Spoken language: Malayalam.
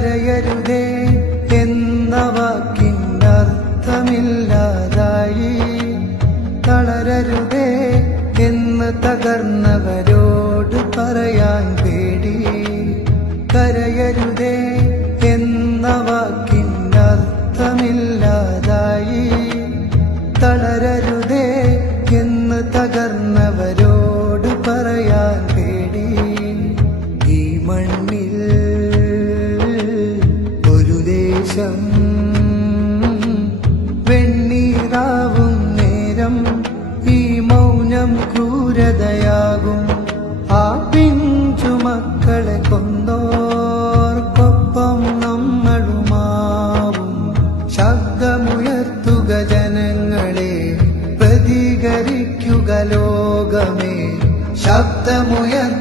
കരയരുതേ എന്ന വാക്കിനർത്ഥമില്ലാതായി. തളരരുതേ എന്ന് തകർന്നവരോട് പറയാൻ പേടി. കരയരുതേ എന്ന വാക്കിനർത്ഥമില്ലാതായി. തളരരുതേ എന്ന് തകർന്നവരോട് പറയാൻ പേടി. ഈ മണ്ണിൽ ഒരു ദേശം വെണ്ണീറാവും നേരം ഈ മൗനം ക്രൂരതയാകും. ആ പിഞ്ചു മക്കളെ കൊന്നോർക്കൊപ്പം നമ്മളുമാവും. ശബ്ദമുയർത്തുക ജനങ്ങളെ, പ്രതികരിക്കുക ലോകമേ. ശബ്ദമുയർത്തുക